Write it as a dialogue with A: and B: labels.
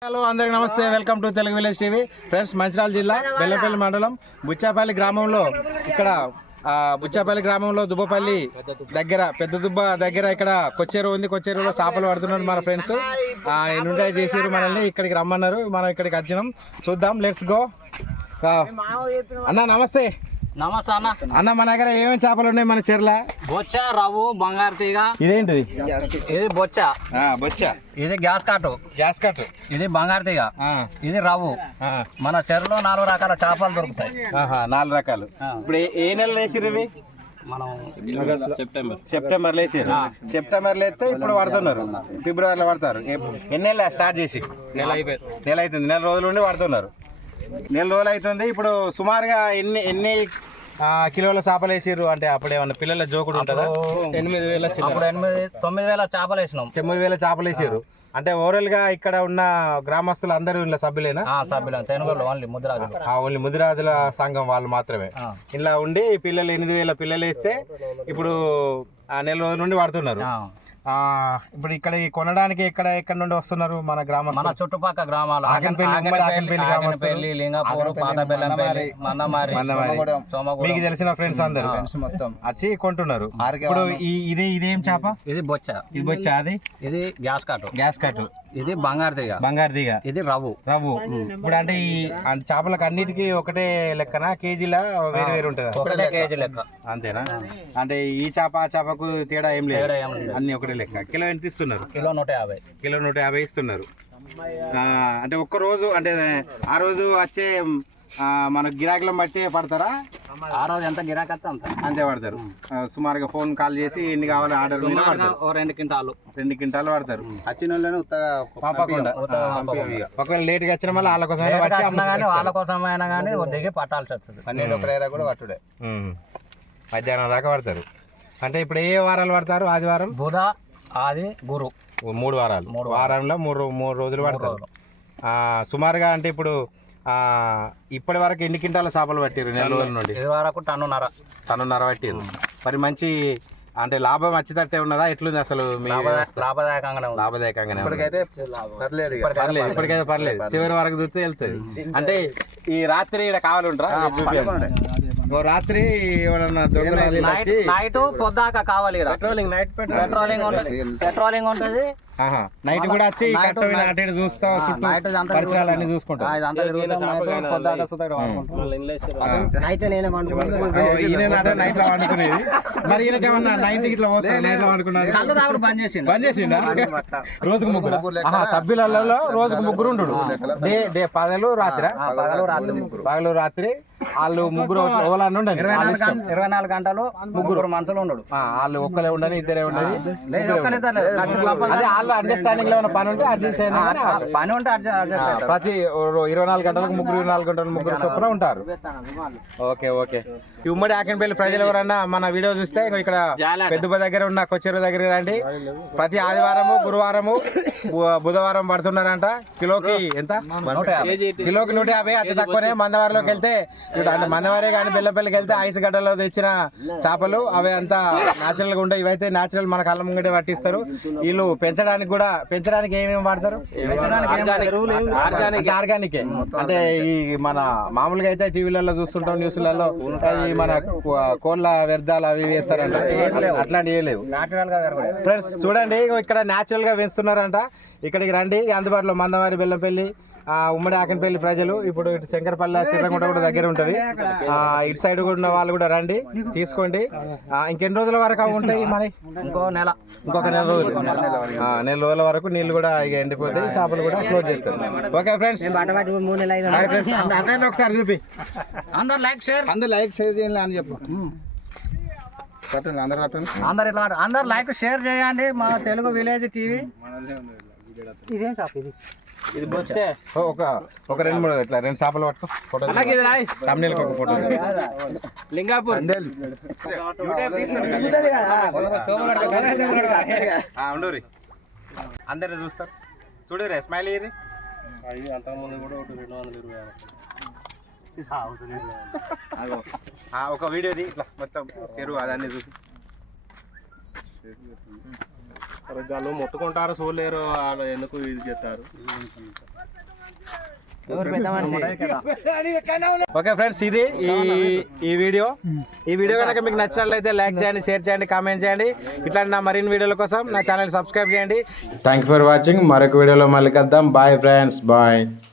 A: Hello అందరికి నమస్తే, welcome to Telugu village TV. Friends, Mancherial జిల్లా బెల్లపల్లి మండలం బుచ్చాపల్లి గ్రామంలో బుచ్చాపల్లి గ్రామంలో దుబ్బపల్లి దగ్గర పెద్ద దుబ్బ దగ్గర ఇక్కడ కొచ్చేరు ఉంది. కొచ్చేరులో చేపలు పడుతున్నారు మన ఫ్రెండ్స్. ఇన్వైట్ చేసారు మనల్ని, ఇక్కడికి రమ్మన్నారు. మనం ఇక్కడికి వచ్చినాం, చూద్దాం. Let's go. అన్న నమస్తే.
B: నమస్తే అన్న.
A: అన్న, మన దగ్గర ఏమేమి చేపలు ఉన్నాయి మన చెర్ల?
B: బొచ్చ, రవ్వు, బంగారు తీగ.
A: ఇదేంటిది?
B: ఇది బొచ్చ.
A: బొచ్చ.
B: ఇది గ్యాస్ కట్. ఇది బంగారు తీగ. ఇది రవ్వు. మన చెరువులో 4 రకాల చేపలు దొరుకుతాయి.
A: 4 రకాలు. ఇప్పుడు ఏ నెలలో వేసిరు ఇవి?
B: మనం
A: సెప్టెంబర్లో వేసారు. సెప్టెంబర్లో అయితే ఇప్పుడు పడుతున్నారు, ఫిబ్రవరిలో పడతారు. ఎన్ని నెలలు స్టార్ట్ చేసి?
B: నెల
A: అవుతుంది. నెల రోజుల నుండి పడుతున్నారు. నెల రోజులు అవుతుంది. ఇప్పుడు సుమారుగా ఎన్ని కిలోల చేపలు వేసారు? అంటే అప్పుడు ఏమన్నా పిల్లల జోకుడు ఉంటుందా?
B: 9,000 చేపలు వేసినాం.
A: 9,000 చేపలు వేసారు. అంటే ఓవరాల్ గా ఇక్కడ ఉన్న గ్రామస్తులు అందరూ ఇలా సభ్యులేనా? ఓన్లీ ముదిరాజుల సంఘం వాళ్ళు మాత్రమే ఇలా ఉండి పిల్లలు 8,000 పిల్లలు వేస్తే ఇప్పుడు నెల రోజుల నుండి పడుతున్నారు. ఇప్పుడు ఇక్కడ కొనడానికి ఎక్కడ నుండి వస్తున్నారు? మన గ్రామం,
B: మన చుట్టుపక్కల గ్రామాలు,
A: మీకు తెలిసిన ఫ్రెండ్స్ అందరు వచ్చి కొంటున్నారు. ఇప్పుడు ఇదేం చేప?
B: ఇది బొచ్చ.
A: ఇది బొచ్చ. అది
B: ఇది గ్యాస్ కట్. ఇది బంగారు తీగ. ఇది రవ్వు.
A: ఇప్పుడు అంటే ఈ చేపలకు అన్నిటికీ ఒకటే లెక్కనా? కేజీలా వేరు వేరు ఉంటుందా?
B: ఒకటే కేజీ లెక్క.
A: అంతేనా? అంటే ఈ చేప ఆ చేపకు తేడా ఏం లేదు, అన్ని ఒకటే లెక్క. కిలో ఎంత ఇస్తున్నారు?
B: కిలో 150.
A: కిలో 150 ఇస్తున్నారు. అంటే ఒక్క రోజు, అంటే ఆ రోజు వచ్చే మన గిరాకులను బట్టి పడతారా?
B: ఆ రోజు ఎంత గిరాకీ
A: అంతే పడతారు. సుమారుగా ఫోన్ కాల్ చేసి ఎన్ని కావాలి ఆర్డర్ మీద పడతారు. 2 క్వింటాలు పడతారు. వచ్చిన వాళ్ళని ఒకవేళ లేట్ గా వచ్చిన మళ్ళీ
B: వాళ్ళ కోసం అయినా కానీ దిగి పట్టాల్సి వస్తుంది.
A: 12 కూడా పట్టుడే. మధ్యాహ్నం దాకా పడతారు. అంటే ఇప్పుడు ఏ వారాలు పడతారు? ఆదివారం,
B: బుధ, ఆది, గురు.
A: 3 వారాలు. వారంలో 3 రోజులు పడతారు. సుమారుగా అంటే ఇప్పుడు ఇప్పటి వరకు ఎన్ని క్వింటాల చేపలు పట్టారు నెల రోజుల నుండి?
B: ఇది వరకు టన్నున్నర
A: పట్టారు. మరి మంచి అంటే లాభం వచ్చేటట్టే ఉన్నదా? ఎట్లుంది అసలు? లాభదాయకంగానే. ఇప్పటికైతే పర్లేదు. చివరి వరకు చూస్తే వెళ్తుంది. అంటే ఈ రాత్రి ఇక్కడ కావాలి ఉంటారా? రాత్రి
B: నైట్ పొద్దాక కావాలి. పెట్రోలింగ్ ఉంటుంది.
A: నైట్ కూడా వచ్చి చూస్తా పరిసరాలన్నీ చూసుకుంటాం. నైట్ లో వండుకునేది. మరి ఈయనకేమన్నా నైట్ ఇట్లా బంద్ చేసిండా? రోజుకు 3 సభ్యులలో రోజుకు 3 ఉండు. పగలు రాత్రి వాళ్ళు 3 ఓలాన్ని ఉండండి.
B: 24 గంటలు 3 మనుషులు ఉండడు.
A: వాళ్ళు ఒక్కలే ఉండని, ఇద్దరే ఉండదు. అదే వాళ్ళు అండర్స్టాండింగ్ లో ఉన్న పని ఉంటే అడ్జస్ట్ అయినా
B: పని ఉంటే
A: ప్రతి 24 గంటలకు 24 గంటలు 3 చొప్పున ఉంటారు. ఓకే. ఈ ఉమ్మడి ఆకెన్పల్లి ప్రజలు ఎవరన్నా మన వీడియో చూస్తే ఇక్కడ పెద్దప దగ్గర ఉన్న కొచ్చేరు దగ్గర రండి. ప్రతి ఆదివారము, గురువారము, బుధవారం పడుతున్నారంట. కిలోకి ఎంత? కిలోకి 150. అతి తక్కువనే. మందవారిలోకి వెళ్తే, అంటే మందవారే కానీ బెల్లపల్లికి వెళ్తే ఐస్ గడ్డలో తెచ్చిన చేపలు అవి అంతా న్యాచురల్ గా ఉంటాయి. ఇవైతే న్యాచురల్ మన కళ్ళ ముంగటే పట్టిస్తారు. వీళ్ళు పెంచడానికి ఏమేమి వాడతారు? ఆర్గానికే. అంటే ఈ మన మామూలుగా అయితే టీవీలలో చూస్తుంటాం, న్యూస్లలో ఈ మన కోళ్ళ వ్యర్థాలు అవి వేస్తారంట. అట్లాంటివి ఏం లేవు. ఫ్రెండ్స్ చూడండి, ఇక్కడ న్యాచురల్ గా పెంచుతున్నారంట. ఇక్కడికి రండి. అందుబాటులో మందవారి, బెల్లంపల్లి, ఉమ్మడి ఆకెన్పల్లి ప్రజలు. ఇప్పుడు ఇటు శంకరపల్లి, శ్రీరంగుంట కూడా దగ్గర ఉంటుంది. ఇటు సైడ్ కూడా ఉన్న వాళ్ళు కూడా రండి, తీసుకోండి. ఇంకెన్ని రోజుల వరకు అవి ఉంటాయి? మరి ఇంకొక నెల రోజులు. నెల రోజుల వరకు నీళ్ళు కూడా ఇక ఎండిపోతాయి, చేపలు కూడా క్లోజ్ చేస్తారు. ఓకే ఫ్రెండ్స్, అందరినీ ఒకసారి చూపి.
B: అందరు
A: లైక్ షేర్ చేయాలి అని చెప్పు.
B: అందరు లైక్ షేర్ చేయండి. మా తెలుగు విలేజ్ టీవీ. ఇదేం షాప్ ఇది?
A: ఒక 2-3 ఇట్లా 2 చేపలు పట్టుకో. ఫోటో ఒక ఫోటో.
B: లింగాపూర్
A: ఉండూరి అందరు చూస్తారు. చూడరే, స్మైల్ ఇయ్యి. ఒక వీడియోది ఇట్లా మొత్తం చెరువు అదన్నీ చూసి.
C: వాళ్ళు మొత్తుకుంటారు, చూడలేరు, వాళ్ళు ఎందుకు ఇది చేస్తారు.
A: ఓకే ఫ్రెండ్స్, ఇది ఈ వీడియో కనుక మీకు నచ్చినట్లయితే లైక్ చేయండి, షేర్ చేయండి, కామెంట్ చేయండి. ఇట్లాంటి నా మరిన్ని వీడియోల కోసం నా ఛానల్ సబ్స్క్రైబ్ చేయండి. Thank you for watching. మరొక వీడియోలో మళ్ళీ కలుద్దాం. Bye friends, bye.